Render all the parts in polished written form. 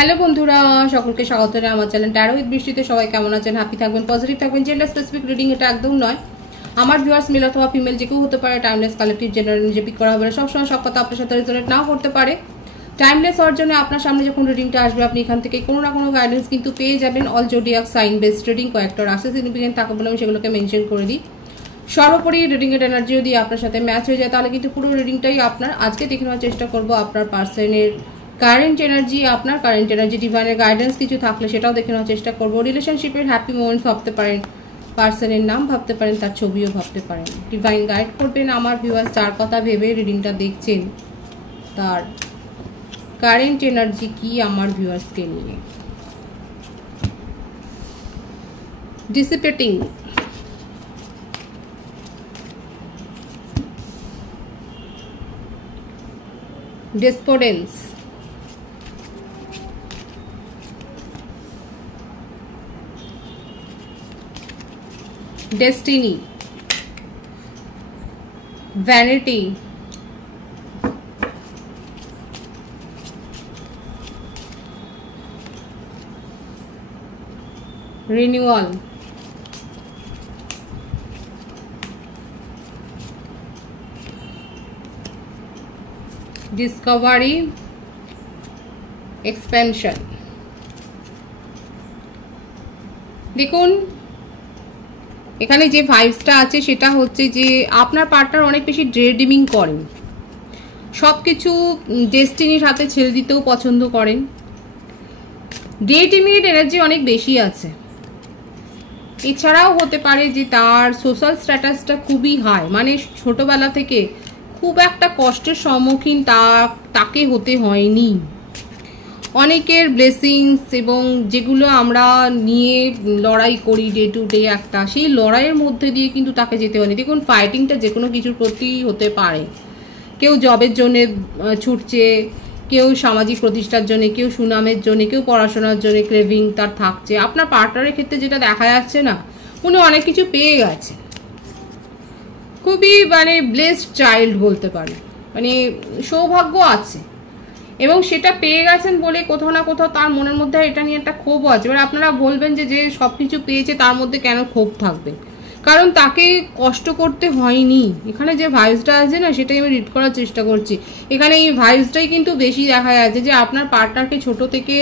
Hello বন্ধুরা, সকলকে স্বাগত জানাই আমার চ্যানেল ট্যারো উইথ বৃষ্টিতে। সবাই কেমন আছেন? হ্যাপি থাকবেন, পজিটিভ থাকবেন। জেন্ডার স্পেসিফিক রিডিং এটা একদম নয়। আমার ভিউয়ার্স মেল অথবা ফিমেল যে কেউ হতে পারে। টাইমলেস কালেকটিভ জেন্ডার নিজে পিক করা হবে না। সবসময় সব কথা আপনার সাথে রেজোনেট নাও করতে পারে। টাইমলেস হওয়ার জন্য আপনার সামনে যখন রিডিংটা আসবে আপনি এখান থেকে কোনো না কোনো গাইডেন্স কিন্তু পেয়ে যাবেন। All zodiac sign based reading, কয়েকটা রাশি সিগনিফিকেন্ট থাকে বলে আমি সেগুলোকে মেনশন করে দিই। সর্বোপরি রিডিংয়ের এনার্জি যদি আপনার সাথে ম্যাচ হয়ে যায় তাহলে কিন্তু পুরো রিডিংটাই আপনার। আজকে দেখে নেওয়ার চেষ্টা করবো আপনার পার্সনের কারেন্ট এনার্জি, আপনার কারেন্ট এনার্জি, ডিভাইনের গাইডেন্স কিছু থাকলে সেটাও দেখে নেওয়ার চেষ্টা করবো। রিলেশনশিপের হ্যাপি মোমেন্টস ভাবতে পারেন, পার্সনের নাম ভাবতে পারেন, তার ছবিও ভাবতে পারেন। ডিভাইন গাইড করবেন আমার ভিউয়ার্স যার কথা ভেবে রিডিংটা দেখছেন তার কারেন্ট এনার্জি কি আমার ভিউয়ার্সকে নিয়ে। ডিসিপেটিং, ডেসপোডেন্স, destiny, vanity, renewal, discovery, expansion। দেখুন এখানে যে ভাইবসটা আছে সেটা হচ্ছে যে আপনার পার্টনার অনেক বেশি ড্রেডিমিং করেন, সব কিছু ডেস্টিনির হাতে ছেড়ে দিতেও পছন্দ করেন। ডেটিমিংয়ের এনার্জি অনেক বেশি আছে। এছাড়াও হতে পারে যে তার সোশ্যাল স্ট্যাটাসটা খুবই হাই, মানে ছোটবেলা থেকে খুব একটা কষ্টের সম্মুখীন তাকে হতে হয়নি। অনেকের ব্লেসিংস এবং যেগুলো আমরা নিয়ে লড়াই করি ডে টু ডে একটা, সেই লড়াইয়ের মধ্যে দিয়ে কিন্তু তাকে যেতে হয়নি। দেখুন ফাইটিংটা যে কোনো কিছুর প্রতি হতে পারে। কেউ জবের জন্যে ছুটছে, কেউ সামাজিক প্রতিষ্ঠার জন্য, কেউ সুনামের জন্য, কেউ পড়াশোনার জন্য ক্রেভিং তার থাকছে। আপনার পার্টনারের ক্ষেত্রে যেটা দেখা যাচ্ছে না, উনি অনেক কিছু পেয়ে গেছে। খুবই মানে ব্লেসড চাইল্ড বলতে পারে, মানে সৌভাগ্য আছে এবং সেটা পেয়ে গেছেন বলে কোথাও না কোথাও তার মনের মধ্যে এটা নিয়ে একটা ক্ষোভও আছে। এবার আপনারা বলবেন যে সব কিছু পেয়েছে তার মধ্যে কেন ক্ষোভ থাকবে, কারণ তাকে কষ্ট করতে হয়নি। এখানে যে ভাইবসটা আছে না সেটাই আমি রিড করার চেষ্টা করছি। এখানে এই ভাইবসটাই কিন্তু বেশি দেখা যাচ্ছে যে আপনার পার্টনারকে ছোট থেকে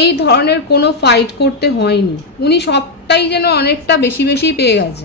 এই ধরনের কোনো ফাইট করতে হয়নি। উনি সবটাই যেন অনেকটা বেশি বেশি পেয়ে গেছে।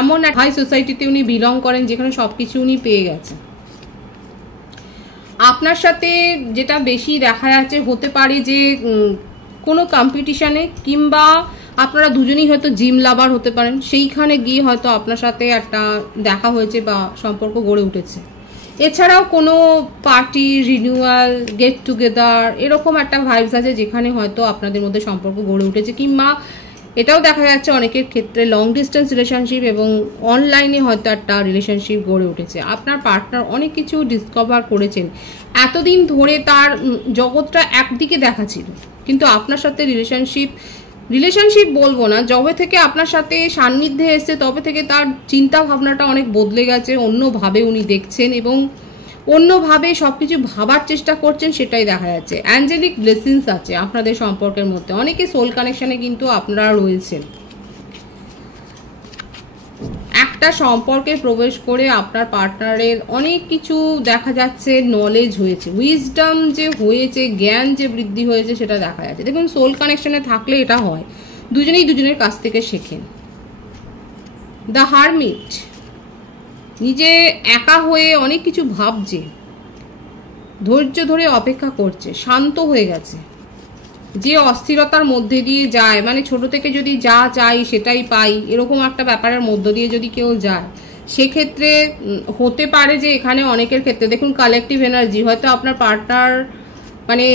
এমন এক হাই সোসাইটিতে উনি বিলং করেন যেখানে সব কিছু উনি পেয়ে গেছে। আপনার সাথে যেটা বেশি দেখা যাচ্ছে হতে পারে যে কোনো কম্পিটিশানে, কিংবা আপনারা দুজনেই হয়তো জিম লাভার হতে পারেন, সেইখানে গিয়ে হয়তো আপনার সাথে একটা দেখা হয়েছে বা সম্পর্ক গড়ে উঠেছে। এছাড়াও কোনো পার্টি, রিনিউয়াল, গেট টুগেদার এরকম একটা ভাইবস আছে যেখানে হয়তো আপনাদের মধ্যে সম্পর্ক গড়ে উঠেছে। কিংবা এটাও দেখা যাচ্ছে অনেকের ক্ষেত্রে লং ডিস্টেন্স রিলেশনশিপ এবং অনলাইনে হয়তো একটা রিলেশনশিপ গড়ে উঠেছে। আপনার পার্টনার অনেক কিছু ডিসকভার করেছেন। এতদিন ধরে তার জগৎটা একদিকে দেখা ছিল, কিন্তু আপনার সাথে রিলেশনশিপ বলবো না, যবে থেকে আপনার সাথে সান্নিধ্যে এসছে তবে থেকে তার চিন্তা ভাবনাটা অনেক বদলে গেছে। অন্যভাবে উনি দেখছেন এবং অন্যভাবে সবকিছু ভাবার চেষ্টা করছেন, সেটাই দেখা যাচ্ছে। অ্যাঞ্জেলিক ব্লেসিংস আছে আপনাদের সম্পর্কের মধ্যে। অনেকে সোল কানেকশনে কিন্তু আপনারা রয়েছেন। একটা সম্পর্কে প্রবেশ করে আপনার পার্টনারের অনেক কিছু দেখা যাচ্ছে নলেজ হয়েছে, উইজডম যে হয়েছে, জ্ঞান যে বৃদ্ধি হয়েছে সেটা দেখা যাচ্ছে। দেখুন সোল কানেকশনে থাকলে এটা হয়, দুজনেই দুজনের কাছ থেকে শেখেন। দ্য হারমিট, নিজে একা হয়ে অনেক কিছু ভাবছে, ধৈর্য ধরে অপেক্ষা করছে, শান্ত হয়ে গেছে। যে অস্থিরতার মধ্যে দিয়ে যায়, মানে ছোট থেকে যদি যা চাই সেটাই পাই এরকম একটা ব্যাপারের মধ্য দিয়ে যদি কেউ যায়, সেক্ষেত্রে হতে পারে যে এখানে অনেকের ক্ষেত্রে দেখুন কালেকটিভ এনার্জি, হয়তো আপনার পার্টনার মানে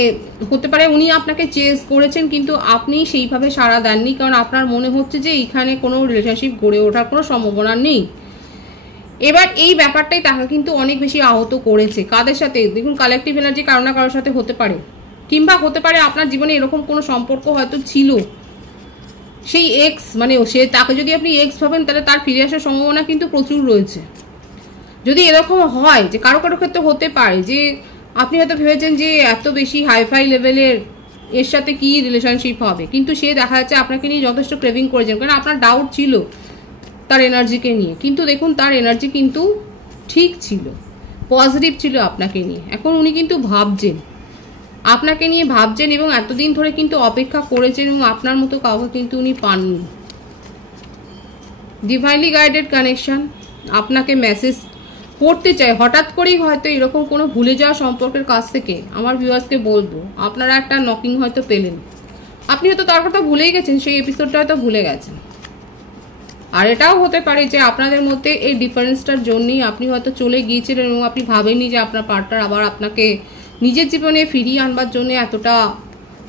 হতে পারে উনি আপনাকে চেস করেছেন কিন্তু আপনি সেইভাবে সাড়া দেননি, কারণ আপনার মনে হচ্ছে যে এইখানে কোনো রিলেশনশিপ গড়ে ওঠার কোনো সম্ভাবনা নেই। এবার এই ব্যাপারটাই তাকে কিন্তু অনেক বেশি আহত করেছে। কাদের সাথে? দেখুন কালেকটিভ এনার্জি কারো না কারোর সাথে হতে পারে, কিংবা হতে পারে আপনার জীবনে এরকম কোনো সম্পর্ক হয়তো ছিল, সেই এক্স মানে সে তাকে যদি আপনি এক্স ভাবেন তাহলে তার ফিরে আসার সম্ভাবনা কিন্তু প্রচুর রয়েছে। যদি এরকম হয় যে কারো কারো ক্ষেত্রে হতে পারে যে আপনি হয়তো ভেবেছেন যে এত বেশি হাইফাই লেভেলের এর সাথে কি রিলেশনশিপ হবে, কিন্তু সে দেখা যাচ্ছে আপনাকে নিয়ে যথেষ্ট ক্রেভিং করেছেন, কারণ আপনার ডাউট ছিল তার এনার্জিকে নিয়ে, কিন্তু দেখুন তার এনার্জি কিন্তু ঠিক ছিল, পজিটিভ ছিল আপনাকে নিয়ে। এখন উনি কিন্তু ভাবছেন, আপনাকে নিয়ে ভাবছেন, এবং এতদিন ধরে কিন্তু অপেক্ষা করেছেন, এবং আপনার মতো কাউকে কিন্তু উনি পাননি। ডিভাইনলি গাইডেড কানেকশন আপনাকে মেসেজ করতে চাই, হঠাৎ করেই হয়তো এরকম কোনো ভুলে যাওয়া সম্পর্কের কাছ থেকে আমার ভিউয়ার্সকে বলবো, আপনারা একটা নকিং হয়তো পেলেন, আপনি হয়তো তার কথা ভুলেই গেছেন, সেই এপিসোডটা হয়তো ভুলে গেছেন। আর এটাও হতে পারে যে আপনাদের মধ্যে এই ডিফারেন্সটার জন্যই আপনি হয়তো চলে গিয়েছিলেন, এবং আপনি ভাবেননি যে আপনার পার্টনার আবার আপনাকে নিজের জীবনে ফিরিয়ে আনবার জন্য এতটা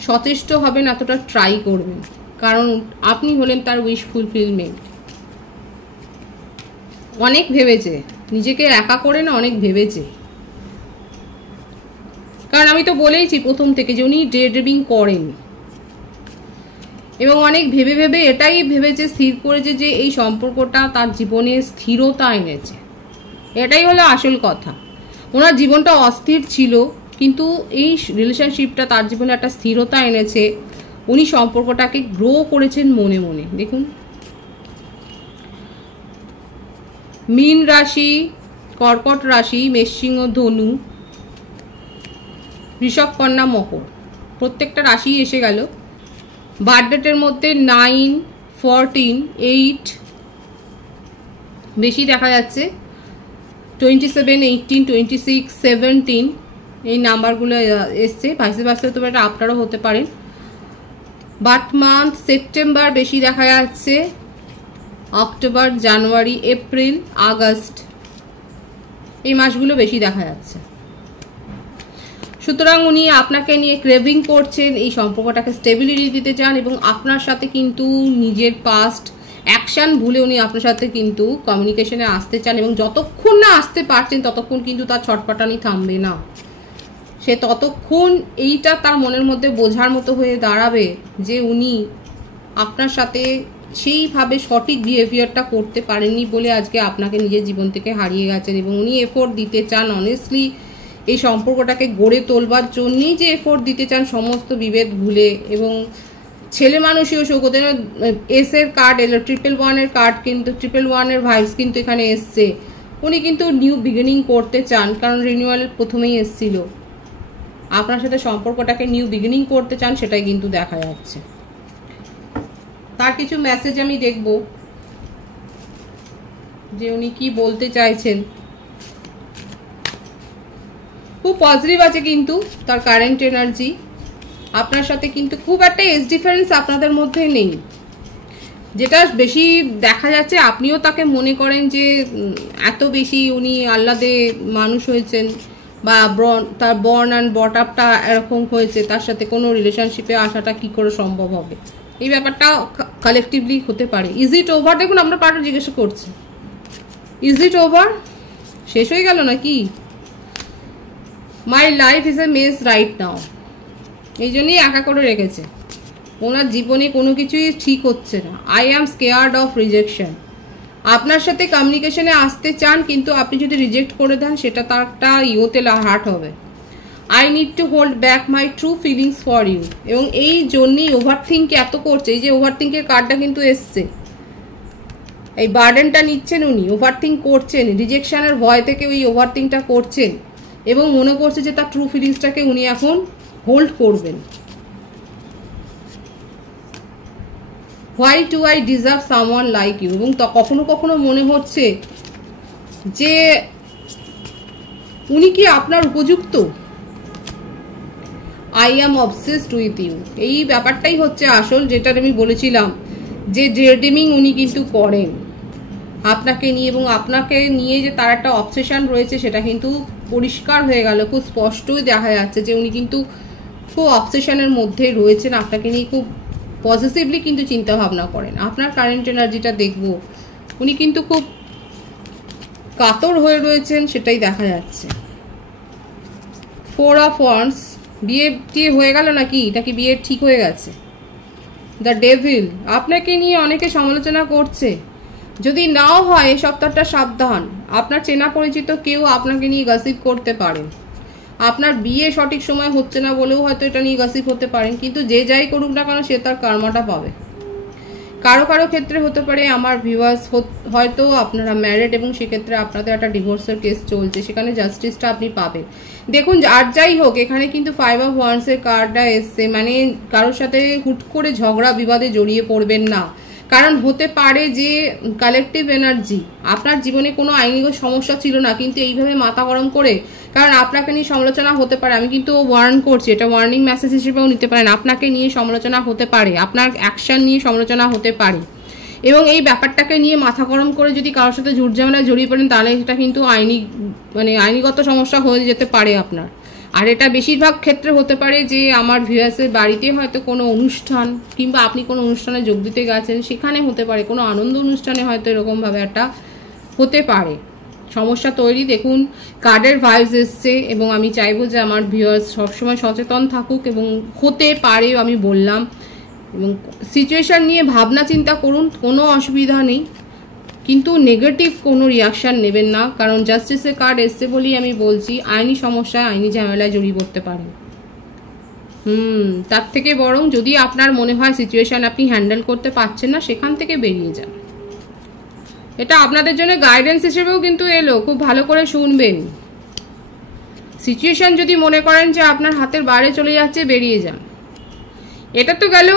সচেষ্ট হবেন, এতটা ট্রাই করবেন, কারণ আপনি হলেন তার উইশ ফুলফিলমেন্ট। অনেক ভেবেছে, নিজেকে একা করে না অনেক ভেবেছে, কারণ আমি তো বলেইছি প্রথম থেকে যে উনি ডে ড্রিমিং করেন, এবং অনেক ভেবে ভেবে এটাই ভেবেছে, স্থির করেছে যে এই সম্পর্কটা তার জীবনে স্থিরতা এনেছে। এটাই হলো আসল কথা। ওনার জীবনটা অস্থির ছিল, কিন্তু এই রিলেশনশিপটা তার জীবনে একটা স্থিরতা এনেছে। উনি সম্পর্কটাকে গ্রো করেছেন মনে মনে। দেখুন, মীন রাশি, কর্কট রাশি, মেষসিংহ, ধনু, বৃষভ, কন্যা, মকর, প্রত্যেকটা রাশি এসে গেল। বার্থডেটের মধ্যে 9, 14, 8 বেশি দেখা যাচ্ছে, 27, 18, 26, 17 এই নাম্বারগুলো এসছে। ভাইসে ভাইসে তো এটা আপনারও হতে পারেন। বার্থ মান্থ সেপ্টেম্বর বেশি দেখা যাচ্ছে, অক্টোবর, জানুয়ারি, এপ্রিল, আগস্ট এই মাসগুলো বেশি দেখা যাচ্ছে। সুতরাং উনি আপনাকে নিয়ে ক্রেভিং করছেন, এই সম্পর্কটাকে স্টেবিলিটি দিতে চান, এবং আপনার সাথে কিন্তু নিজের পাস্ট অ্যাকশন ভুলে উনি আপনার সাথে কিন্তু কমিউনিকেশনে আসতে চান, এবং যতক্ষণ না আসতে পারছেন ততক্ষণ কিন্তু তার ছটপটানি থামবে না। সে ততক্ষণ এইটা তার মনের মধ্যে বোঝার মতো হয়ে দাঁড়াবে যে উনি আপনার সাথে সেইভাবে সঠিক বিহেভিয়ারটা করতে পারেননি বলে আজকে আপনাকে নিজের জীবন থেকে হারিয়ে গেছেন, এবং উনি এফোর্ট দিতে চান অনেস্টলি এই সম্পর্কটাকে গড়ে তোলবার জন্যই, যে এফোর্ট দিতে চান সমস্ত বিভেদ ভুলে। এবং ছেলে মানুষীয় সৌগতের এসের কার্ড এলো, 111-এর কার্ড, কিন্তু 111-এর ভাইবস কিন্তু এখানে এসছে। উনি কিন্তু নিউ বিগিনিং করতে চান, কারণ রিনিউয়াল প্রথমেই এসছিল। আপনার সাথে সম্পর্কটাকে নিউ বিগিনিং করতে চান, সেটাই কিন্তু দেখা যাচ্ছে। তার কিছু মেসেজ আমি দেখব যে উনি কি বলতে চাইছেন। খুব পজিটিভ আছে কিন্তু তার কারেন্ট এনার্জি। আপনার সাথে কিন্তু খুব একটা এজ ডিফারেন্স আপনাদের মধ্যে নেই, যেটা বেশি দেখা যাচ্ছে। আপনিও তাকে মনে করেন যে এত বেশি উনি আহ্লাদে মানুষ হয়েছেন, বা তার বর্ন অ্যান্ড বট আপটা এরকম হয়েছে, তার সাথে কোনো রিলেশনশিপে আসাটা কি করে সম্ভব হবে, এই ব্যাপারটা কালেকটিভলি হতে পারে। Is it over? দেখুন, আমরা পার্টনার জিজ্ঞাসা করছি, ইজ ইট ওভার? শেষ হয়ে গেল নাকি? My life is a mace right now, এই জন্যই একা করে রেখেছে। ওনার জীবনে কোনো কিছুই ঠিক হচ্ছে না। I am scared of rejection. আপনার সাথে কমিউনিকেশনে আসতে চান, কিন্তু আপনি যদি রিজেক্ট করে দেন সেটা তার একটা ইয়োতে হার্ট হবে। I need to hold back my true feelings for you, এবং এই জন্যই ওভার থিঙ্ক এত করছে। এই যে ওভার থিঙ্কের কার্ডটা কিন্তু এসছে, এই বার্ডেনটা নিচ্ছেন উনি, ওভার থিঙ্ক করছেন, রিজেকশনের ভয় থেকে ওই ওভার থিঙ্কটা করছেন, এবং মনে করছে যে তার ট্রু ফিলিংসটাকে উনি এখন হোল্ড করবেন। Why do I deserve someone like you, এবং কখনো কখনো মনে হচ্ছে যে উনি কি আপনার উপযুক্ত। I am obsessed with you, এই ব্যাপারটাই হচ্ছে আসল, যেটা আমি বলেছিলাম যে ডেড্রিমিং উনি কিন্তু করেন আপনাকে নিয়ে, এবং আপনাকে নিয়ে যে তার একটা অবসেশন রয়েছে সেটা কিন্তু পরিষ্কার হয়ে গেল, খুব স্পষ্টই দেখা যাচ্ছে যে উনি কিন্তু খুব অবসেশনের মধ্যে রয়েছেন, আপনাকে নিয়ে খুব পজিটিভলি কিন্তু চিন্তা ভাবনা করেন। আপনার কারেন্ট এনার্জিটা দেখব, উনি কিন্তু খুব কাতর হয়ে রয়েছেন, সেটাই দেখা যাচ্ছে। 4 অফ ওয়ান্ডস, বিয়ে টিয়ে হয়ে গেল নাকি, নাকি বিয়ে ঠিক হয়ে গেছে? দ্য ডেভিল, আপনাকে নিয়ে অনেকে সমালোচনা করছে, যদি নাও হয় এই সপ্তাহটা সাবধান, আপনার চেনা পরিচিত কেউ আপনাকে নিয়ে গসিপ করতে পারেন। আপনার বিয়ে সঠিক সময় হচ্ছে না বলেও হয়তো এটা নিয়ে গসিপ হতে পারেন, কিন্তু যে যাই করুক না কেন সে তার কর্মটা পাবে। কারো কারো ক্ষেত্রে হতে পারে আমার ভিউয়ার্স হয়তো আপনারা ম্যারিড এবং সেক্ষেত্রে আপনাদের একটা ডিভোর্সের কেস চলছে, সেখানে জাস্টিসটা আপনি পাবেন। দেখুন আর যাই হোক এখানে কিন্তু 5 of Wands এর কার্ডটা এসছে, মানে কারোর সাথে হুট করে ঝগড়া বিবাদে জড়িয়ে পড়বেন না, কারণ হতে পারে যে কালেকটিভ এনার্জি আপনার জীবনে কোনো আইনিগত সমস্যা ছিল না, কিন্তু এইভাবে মাথা গরম করে, কারণ আপনাকে নিয়ে সমালোচনা হতে পারে, আমি কিন্তু ওয়ার্ন করছি, এটা ওয়ার্নিং মেসেজ হিসেবেও নিতে পারেন, আপনাকে নিয়ে সমালোচনা হতে পারে, আপনার অ্যাকশন নিয়ে সমালোচনা হতে পারে, এবং এই ব্যাপারটাকে নিয়ে মাথা গরম করে যদি কারোর সাথে ঝুটঝামেলায় জড়িয়ে পড়েন তাহলে এটা কিন্তু আইনিগত সমস্যা হয়ে যেতে পারে আপনার। আর এটা বেশিরভাগ ক্ষেত্রে হতে পারে যে আমার ভিউয়ার্সের বাড়িতে হয়তো কোনো অনুষ্ঠান, কিংবা আপনি কোনো অনুষ্ঠানে যোগ দিতে গেছেন, সেখানে হতে পারে কোনো আনন্দ অনুষ্ঠানে হয়তো এরকমভাবে একটা হতে পারে সমস্যা তৈরি। দেখুন কার্ডের ভাইবস এসছে, এবং আমি চাইবো যে আমার ভিউয়ার্স সবসময় সচেতন থাকুক, এবং হতে পারে আমি বললাম, এবং সিচুয়েশান নিয়ে ভাবনা চিন্তা করুন, কোনো অসুবিধা নেই, কিন্তু নেগেটিভ কোনো রিয়াকশান নেবেন না, কারণ জাস্টিসের কার্ড এসছে বলেই আমি বলছি আইনি সমস্যায় আইনি ঝামেলায় জড়িয়ে পড়তে পারেন। তার থেকে বরং যদি আপনার মনে হয় সিচুয়েশান আপনি হ্যান্ডেল করতে পারছেন না, সেখান থেকে বেরিয়ে যান। এটা আপনাদের জন্য গাইডেন্স হিসেবেও কিন্তু এলো, খুব ভালো করে শুনবেন। সিচুয়েশান যদি মনে করেন যে আপনার হাতের বাইরে চলে যাচ্ছে, বেরিয়ে যান। এটা তো গেল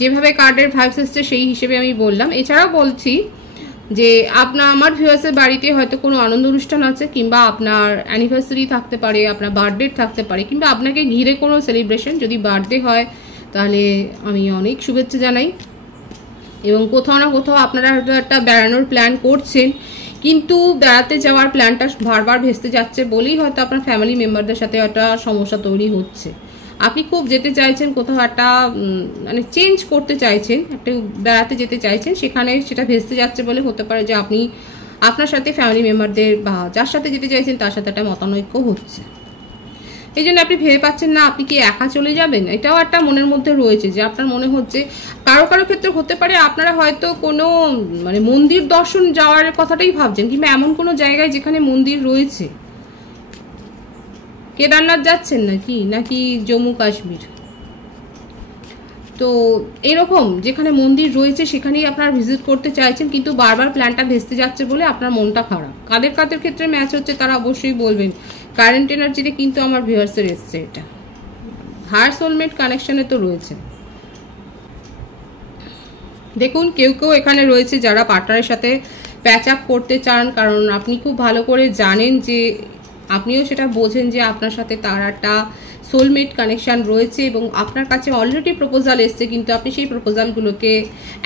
যেভাবে কার্ডের ভাইবস এসছে সেই হিসেবে আমি বললাম। এছাড়াও বলছি যে আমার ভিউয়ার্সের বাড়িতে হয়তো কোনো আনন্দ অনুষ্ঠান আছে, কিংবা আপনার অ্যানিভার্সারি থাকতে পারে, আপনার বার্থডে থাকতে পারে, কিংবা আপনাকে ঘিরে কোনো সেলিব্রেশন, যদি বার্থডে হয় তাহলে আমি অনেক শুভেচ্ছা জানাই। এবং কোথাও না কোথাও আপনারা হয়তো একটা বেড়ানোর প্ল্যান করছেন, কিন্তু বেড়াতে যাওয়ার প্ল্যানটা বারবার ভেস্তে যাচ্ছে বলেই হয়তো আপনার ফ্যামিলি মেম্বারদের সাথে একটা সমস্যা তৈরি হচ্ছে। আপনি খুব যেতে চাইছেন কোথাও একটা, মানে চেঞ্জ করতে চাইছেন, একটু বেড়াতে যেতে চাইছেন, সেখানে সেটা ভেস্তে যাচ্ছে বলে হতে পারে যে আপনি আপনার সাথে ফ্যামিলি মেম্বারদের বা যার সাথে যেতে চাইছেন তার সাথে একটা মতানৈক্য হচ্ছে। এই জন্য আপনি ভেবে পাচ্ছেন না আপনি কি একা চলে যাবেন, এটাও একটা মনের মধ্যে রয়েছে যে আপনার মনে হচ্ছে। কারো কারো ক্ষেত্রে হতে পারে আপনারা হয়তো কোনো মন্দির দর্শন যাওয়ার কথাটাই ভাবছেন, কিংবা এমন কোনো জায়গায় যেখানে মন্দির রয়েছে, কেদারনাথ যাচ্ছেন নাকি জম্মু কাশ্মীর, তো এরকম যেখানে মন্দির রয়েছে সেখানেই আপনারা ভিজিট করতে চাইছেন, কিন্তু বারবার প্ল্যানটা ভেস্তে যাচ্ছে বলে আপনার মনটা খারাপ। কাদের ক্ষেত্রে ম্যাচ হচ্ছে তারা অবশ্যই বলবেন। কারেন্ট এনার্জিতে কিন্তু আমার ভিউয়ার্সের এসছে, এটা হায়ার সোলমেট কানেকশনে তো রয়েছে। দেখুন কেউ এখানে রয়েছে যারা পার্টনারের সাথে প্যাচ আপ করতে চান, কারণ আপনি খুব ভালো করে জানেন যে আপনিও সেটা বোঝেন যে আপনার সাথে তার একটা সোলমেট কানেকশান রয়েছে, এবং আপনার কাছে অলরেডি প্রপোজাল এসছে, কিন্তু আপনি সেই প্রপোজালগুলোকে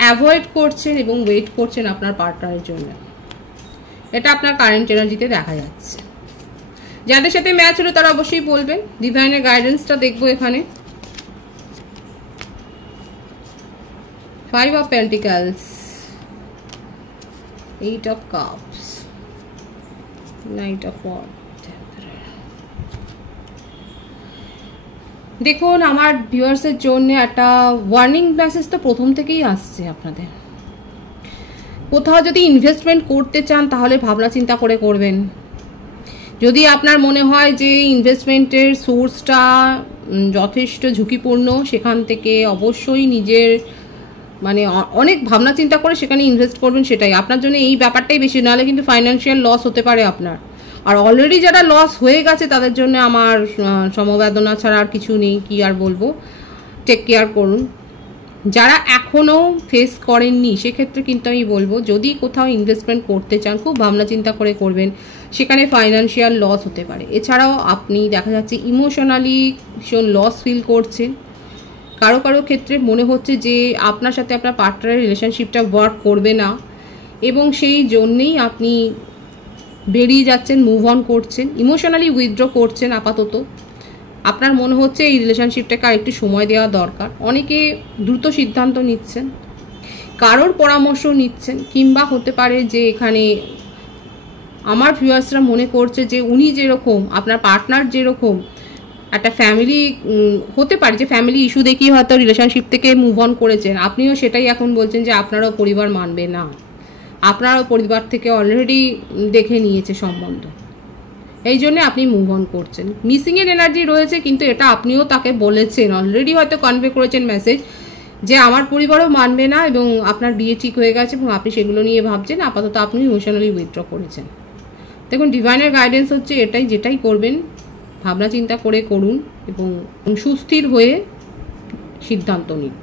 অ্যাভয়েড করছেন এবং ওয়েট করছেন আপনার পার্টনারের জন্য। এটা আপনার কারেন্ট এনার্জিতে দেখা যাচ্ছে। যাদের সাথে ম্যাচ হলো তারা অবশ্যই বলবেন। ডিভাইনের গাইডেন্সটা দেখবো এখানে। 5 of Pentacles, 8 of Cups, Knight of Wands। দেখুন আমার ভিউয়ার্সের জন্য একটা ওয়ার্নিং মেসেজ তো প্রথম থেকেই আসছে আপনাদের। কোথাও যদি ইনভেস্টমেন্ট করতে চান তাহলে ভাবনা চিন্তা করে করবেন। যদি আপনার মনে হয় যে ইনভেস্টমেন্টের সোর্সটা যথেষ্ট ঝুঁকিপূর্ণ, সেখান থেকে অবশ্যই নিজের অনেক ভাবনা চিন্তা করে সেখানে ইনভেস্ট করবেন, সেটাই আপনার জন্য এই ব্যাপারটাই বেশি, নাহলে কিন্তু ফাইন্যান্সিয়াল লস হতে পারে আপনার। আর অলরেডি যারা লস হয়ে গেছে তাদের জন্য আমার সমবেদনা ছাড়া আর কিছু নেই, কি আর বলবো। টেক কেয়ার করুন। যারা এখনও ফেস করেননি সেক্ষেত্রে কিন্তু আমি বলবো যদি কোথাও ইনভেস্টমেন্ট করতে চান খুব ভাবনা চিন্তা করে করবেন, সেখানে ফাইন্যান্সিয়াল লস হতে পারে। এছাড়াও আপনি দেখা যাচ্ছে ইমোশনালি ভীষণ লস ফিল করছেন। কারো ক্ষেত্রে মনে হচ্ছে যে আপনার সাথে আপনার পার্টনারের রিলেশনশিপটা ওয়ার্ক করবে না, এবং সেই জন্যেই আপনি বেরিয়ে যাচ্ছেন, মুভ অন করছেন, ইমোশনালি উইথড্র করছেন। আপাতত আপনার মনে হচ্ছে এই রিলেশনশিপটাকে আর একটু সময় দেওয়া দরকার। অনেকে দ্রুত সিদ্ধান্ত নিচ্ছেন, কারোর পরামর্শ নিচ্ছেন, কিংবা হতে পারে যে এখানে আমার ভিউয়ার্সরা মনে করছে যে উনি যেরকম, আপনার পার্টনার যেরকম একটা ফ্যামিলি হতে পারে যে ফ্যামিলি ইস্যু দেখিয়ে হয়তো রিলেশনশিপ থেকে মুভ অন করেছেন, আপনিও সেটাই এখন বলছেন যে আপনারও পরিবার মানবে না, আপনারও পরিবার থেকে অলরেডি দেখে নিয়েছে সম্বন্ধ। এই জন্য আপনি মুভ অন করছেন। মিসিংয়ের এনার্জি রয়েছে, কিন্তু এটা আপনিও তাকে বলেছেন, অলরেডি হয়তো কনভে করেছেন মেসেজ যে আমার পরিবারও মানবে না এবং আপনার বিয়ে ঠিক হয়ে গেছে এবং আপনি সেগুলো নিয়ে ভাবছেন। আপাতত আপনি ইমোশনালি উইথড্র করেছেন। দেখুন ডিভাইনের গাইডেন্স হচ্ছে এটাই, যেটাই করবেন ভাবনা চিন্তা করে করুন এবং সুস্থির হয়ে সিদ্ধান্ত নিন।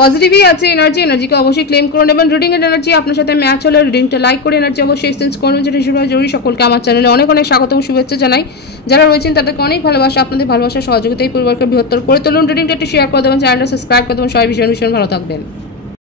পজিটিভই আছে এনার্জি, এনার্জিকে অবশ্যই ক্লেম করুন এবং রিডিং এর এনার্জি আপনার সাথে ম্যাচ হলে রিডিংটা লাইক করে এনার্জি অবশ্যই এক্সচেঞ্জ করবেন, যেটা হিসেবে জরুরি। সকলকে আমার চ্যানেলে অনেক অনেক স্বাগত এবং শুভেচ্ছা জানাই। যারা রয়েছেন তাদেরকে অনেক ভালোবাসা, আপনাদের ভালোবাসা সহযোগিতা এই পরিবারকে বৃহত্তর করে তুলুন। রিডিংটা একটু শেয়ার করে দেবেন, চ্যানেলটা সাবস্ক্রাইব করে দেবেন। সবাই ভীষণ ভীষণ ভালো থাকবেন।